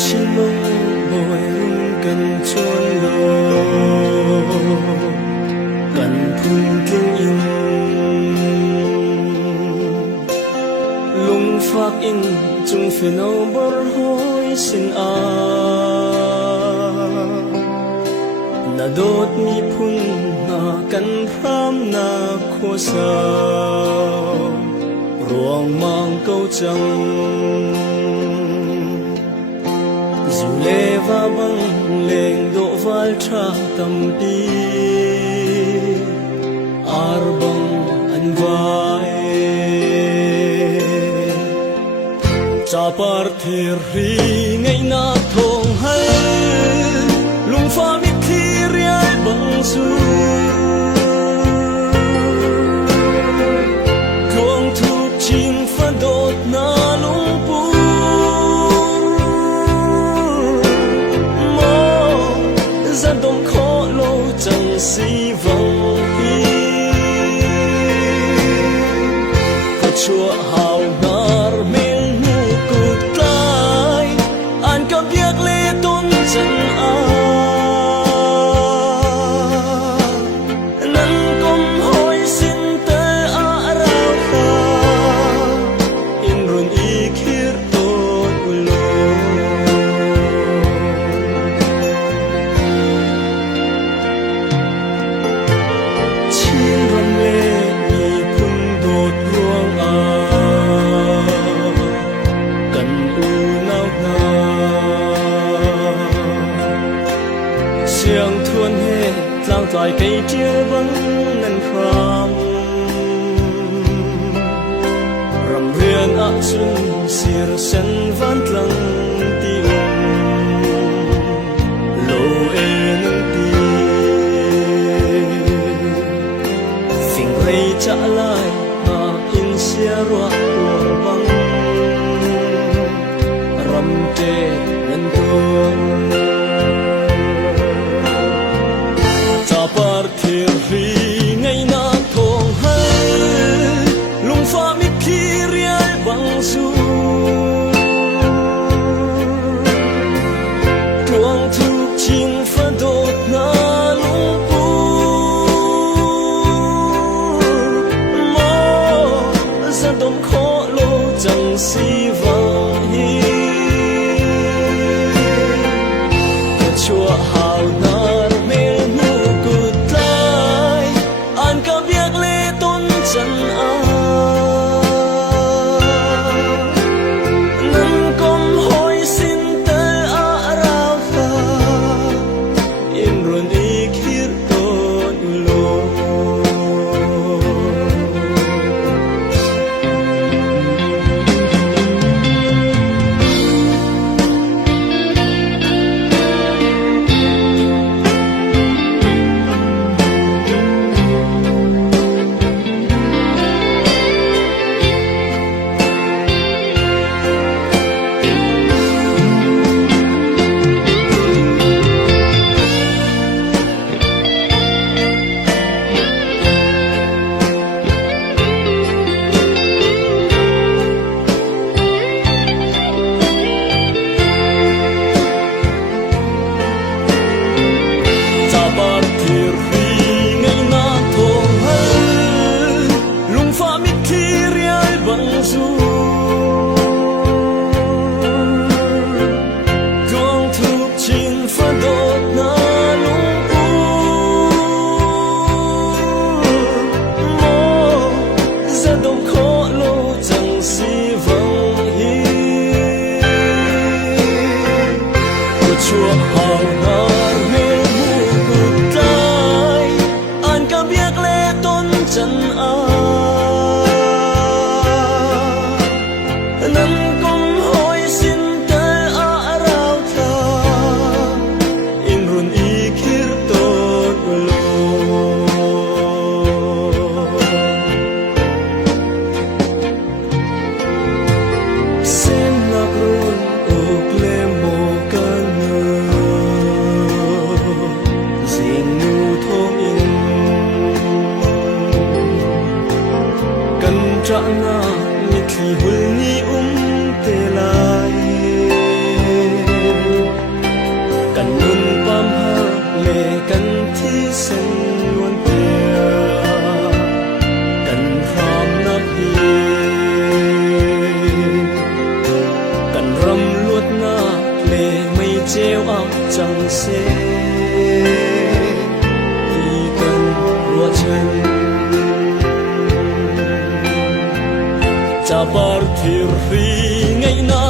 Chỉ mong bồi cần chôn lô cần phun kinh in lung phác in chung phiền âu bor hoi xin na đốt mi phun na cần pham na khô sa ruộng mang câu trăng lê va băng lên độ vai tra tâm đi ar băng anh vai cha par thir ri ngay na thong hay lung pha mi thi riai băng su cuồng thục chín pha đột na lung pu đông khó lâu chẳng si vọng hi có chúa hào ngar mình nu cụt tay anh có biết lẽ tôn chân năn công hỏi xin tê rao kha in run ý khir tôi lo siang thuần hết lang tại cây chia vắng ngân kham rầm riêng ác xuân sir sen van lăng tim lô nâng ti phình rây trả lại mà in xia ruột của vắng rầm tê ngân tuông partir ri ngay na thong hay lung pha mi khi riai bang su tuang thuk chin pha dot na lung pu mo za dom kho lo chẳng si vang hi chua hào nar năn công hỏi xin tê rao kha in run ý khir tôn lo tuang thuk chin pha dot na lung pu mo za dom kho lo chẳng si vang hi có chúa hào ngar me mu cụt tay anh có biết lẽ tôn chân năn công hỏi xin tê rao kha in run ý khir tôn lo กันจะน่ามีที่หุ่นนี้เตลายกันมุนปามหาเลกันที่เส้นวันเตียกันพร้อมนับฮีกันรำลวดหน้าเลไม่เจียวอักจังเสตีกันรัวฉันจะ partir ri ngay na